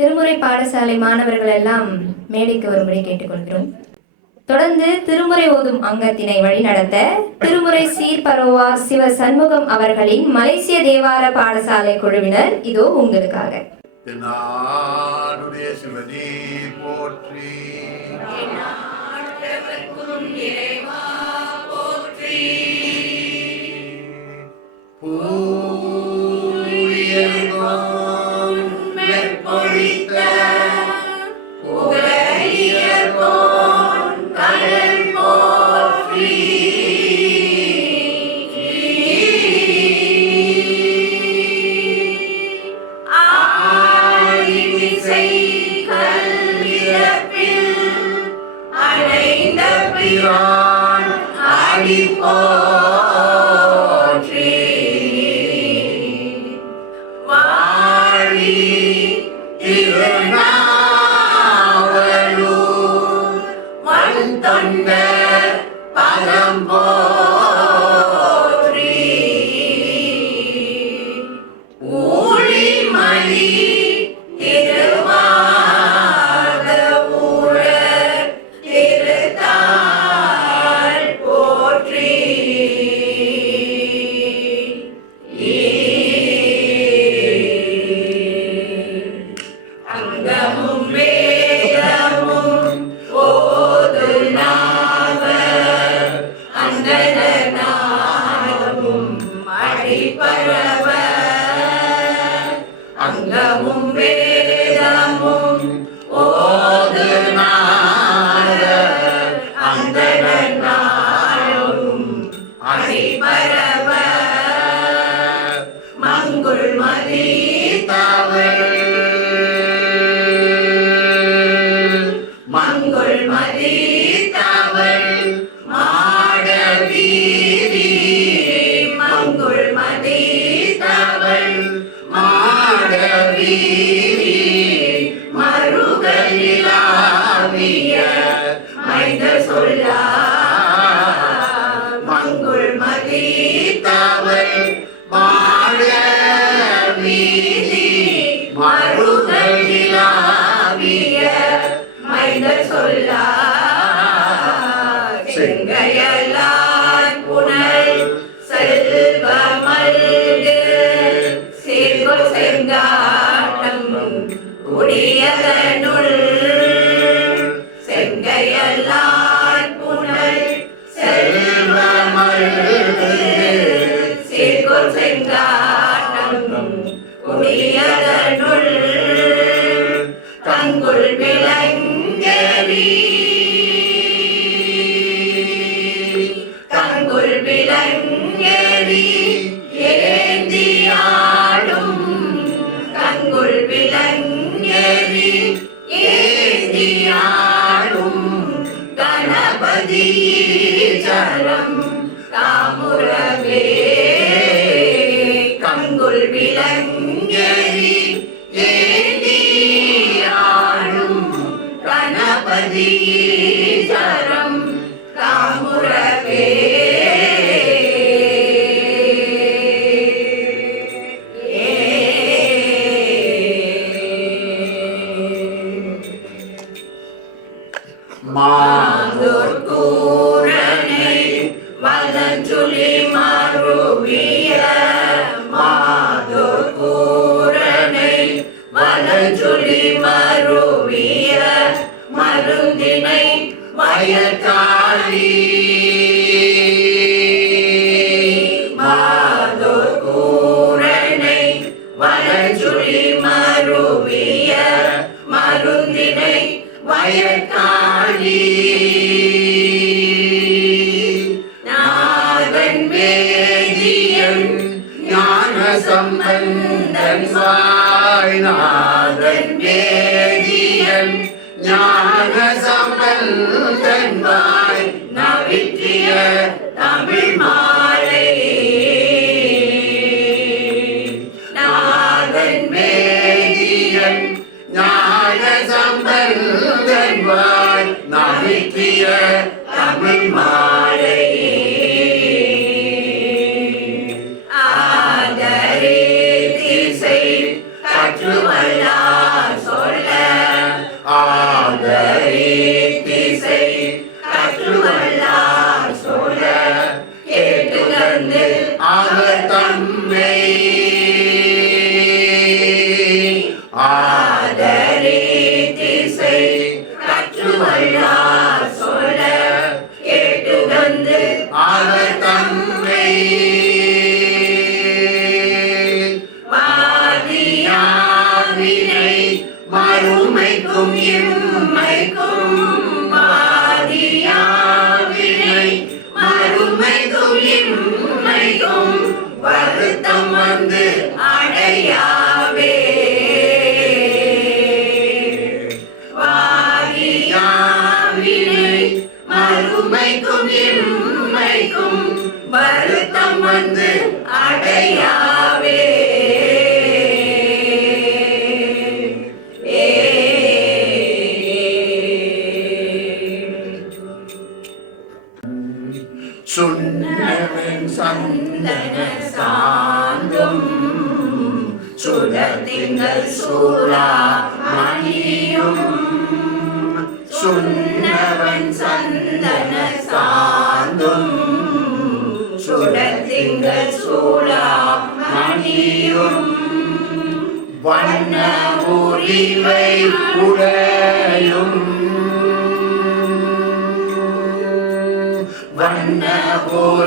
திருமுறை பாடசாலை மாணவர்கள் எல்லாம் மேடைக்கு வரும்படி கேட்டுக்கொள்கிறோம். தொடர்ந்து திருமுறை ஓதும் அங்கத்தினை வழிநடத்த திருமுறை சீர்பரோவா சிவ சண்முகம் அவர்களின் மலேசிய தேவார பாடசாலை குழுவினர் இதோ உங்களுக்காக. போற்றி. போற்றி. Yeah. Rosengarten. சம்பந்தன் வாய்நாதன் வேதியன் ஞான சம்பந்தன் வாய் நவிக்கிய தமிழ் மாலை நாதன் வேதியன் ஞான சம்பந்தன் வாய் நவிக்கிய தமிழ் மாலை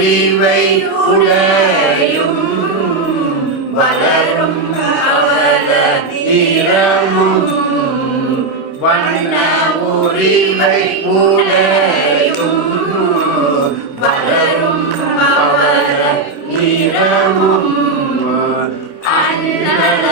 அறிவை உடையும் வளரும் அவல தீரமும் வண்ண உரிமை உடையும் வளரும் அவல தீரமும் அண்ணல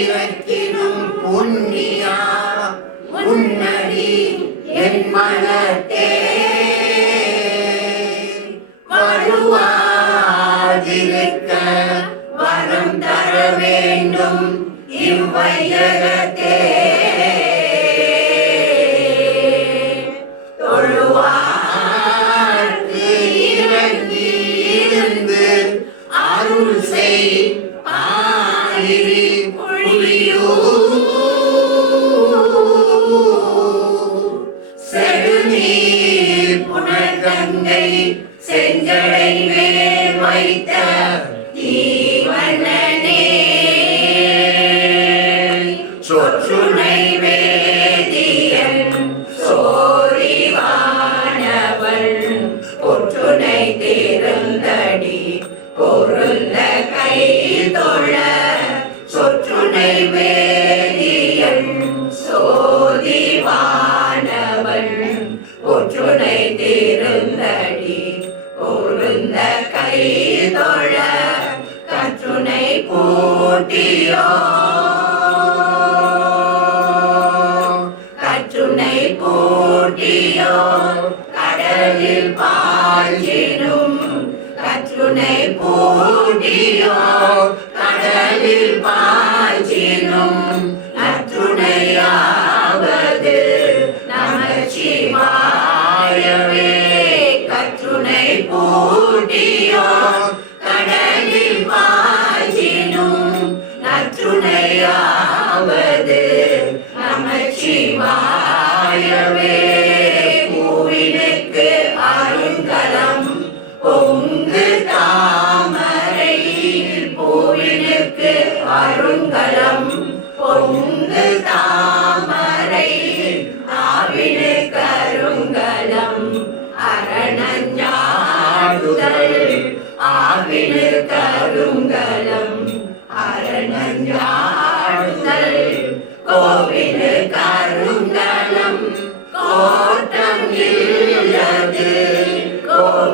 பிறக்கினும் புண்ணியா? உன்னடி என் மன To name is.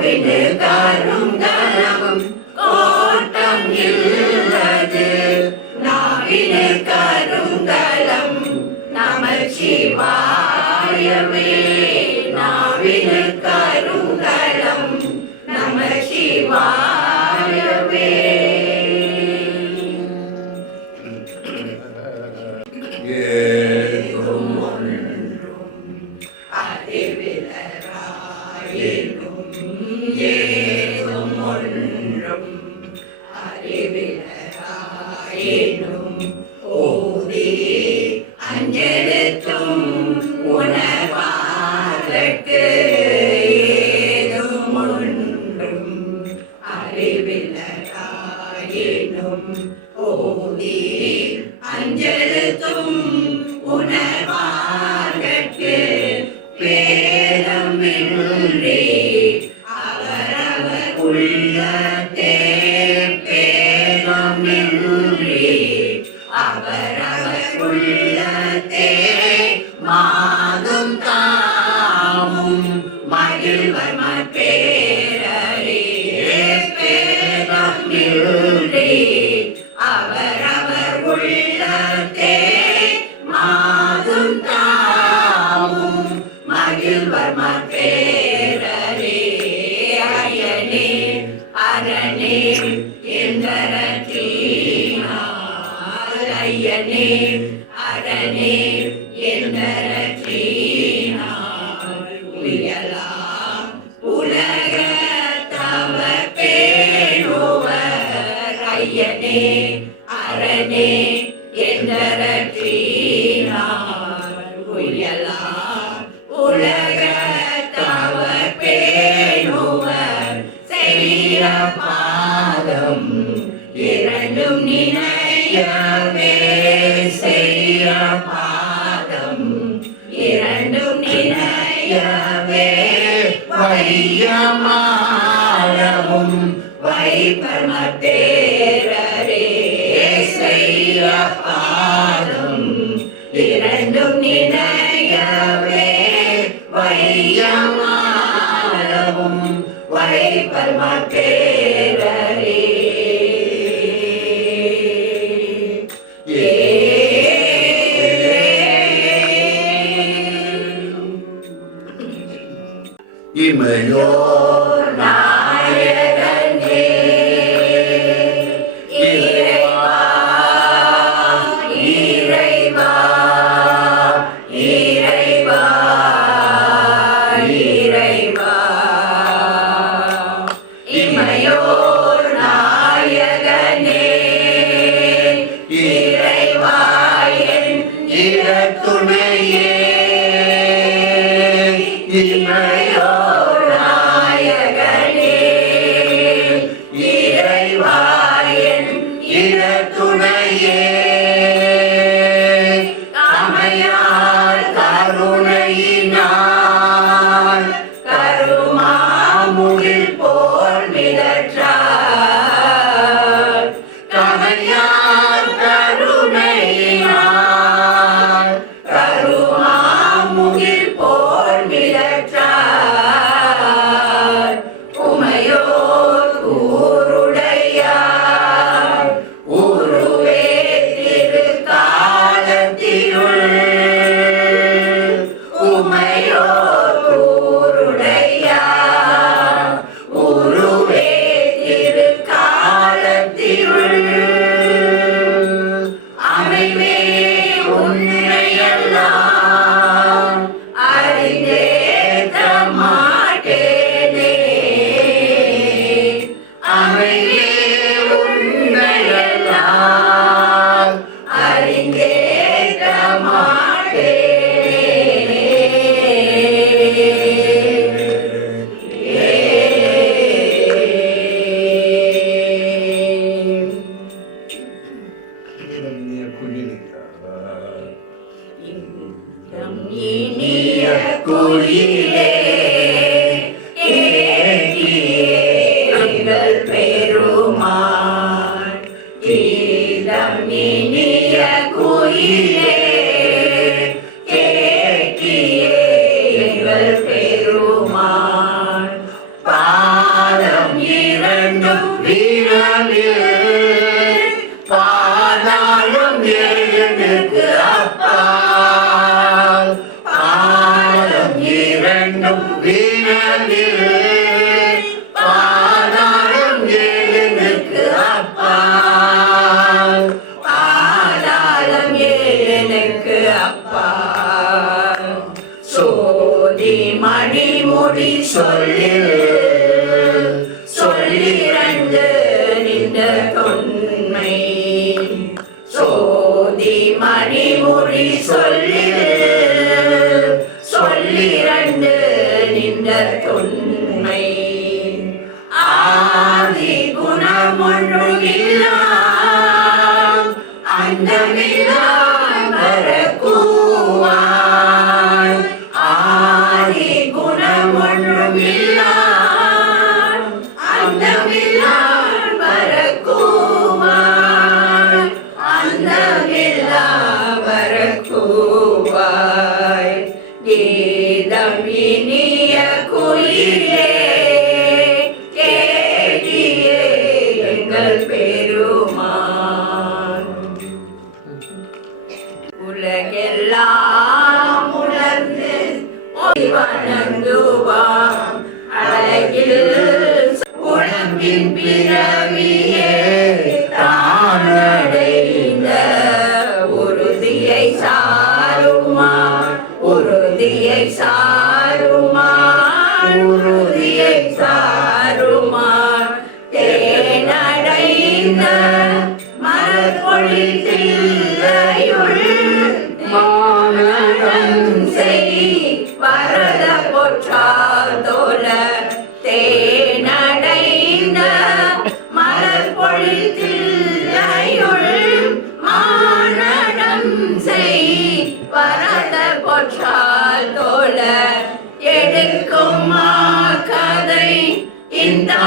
கோவிடு தரும் கணமும் கோட்டம் இல்லது நாவிடு கருங்கலம் நமச்சிவாயவே நாவிடு கருங்கலம் நமச்சிவாய அரணே परमते रे सैया पाद குயிலில் இனிய குயிலே மலைக்கு அப்பா சோதி மணிமுடி சொல்லி சொல்லிரண்டு நின்ற be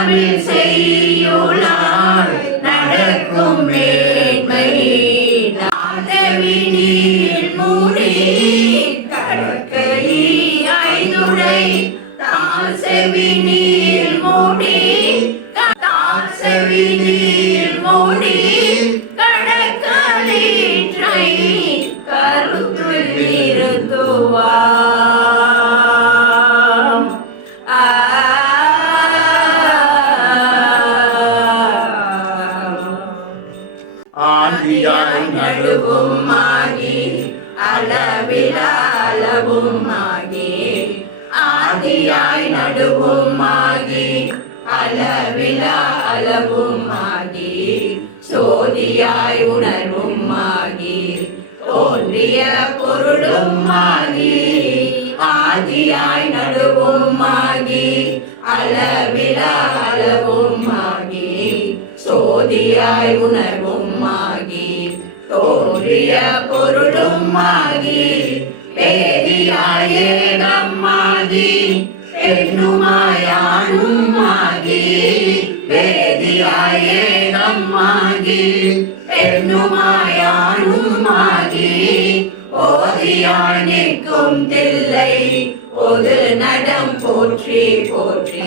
Amin. Say. വേദിയായേ നമ്മാകി പെണ്ണുമായാനുമാകി ഓതിയാനിക്കും തില്ലൈ ഒരു നടം പോற்றி പോற்றி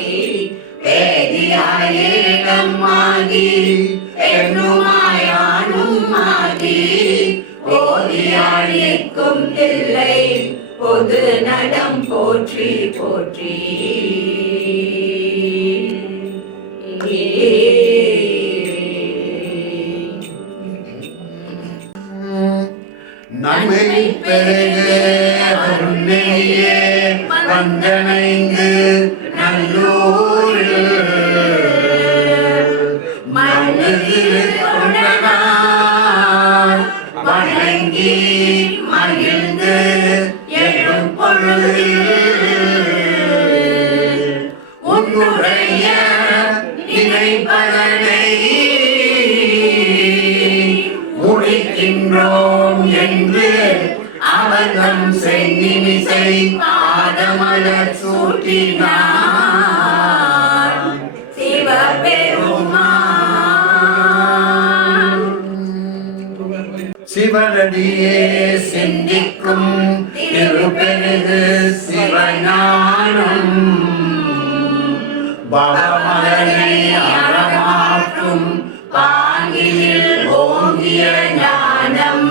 ஆங்கியில் ஓங்கிய ஞானம்.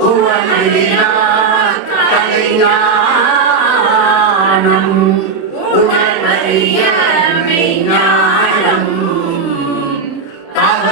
உவமையா கலைஞானம் உணர்வறிய மெய்ஞானம். தக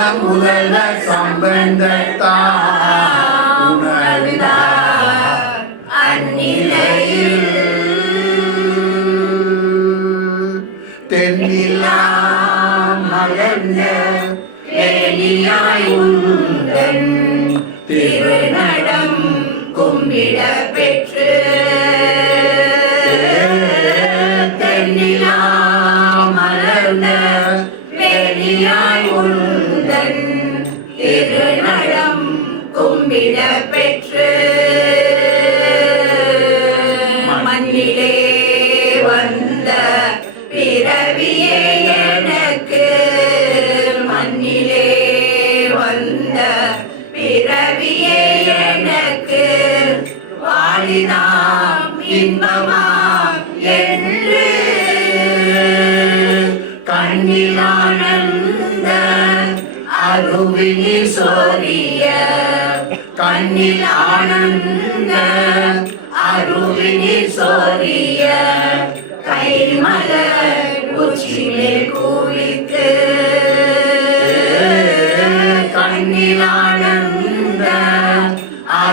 திருநடம் கும்பிட பெற்று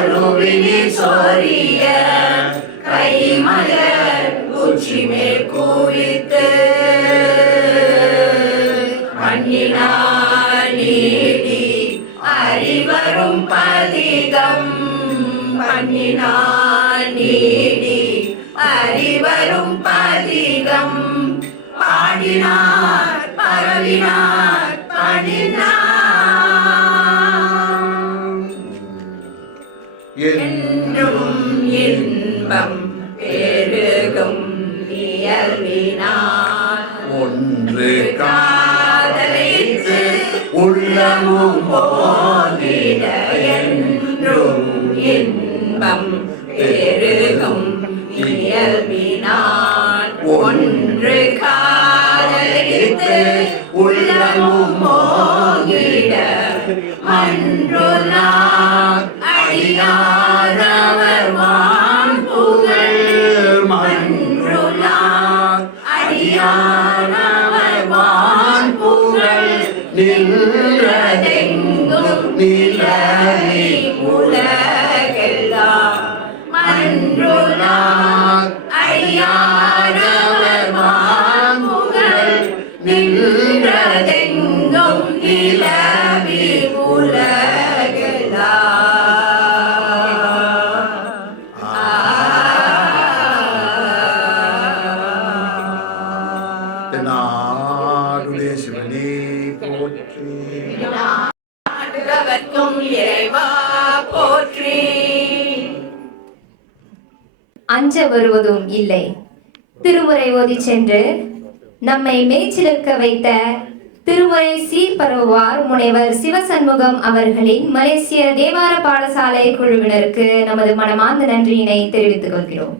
Sarubini Sari இன்பம் அஞ்ச வருவதும் இல்லை. திருமுறை ஓதி சென்று நம்மை மெய்ச்சிலிருக்க வைத்த திருமுறை சீர்பரவார் முனைவர் சிவசண்முகம் அவர்களின் மலேசிய தேவார பாடசாலை குழுவினருக்கு நமது மனமார்ந்த நன்றியினை தெரிவித்துக் கொள்கிறோம்.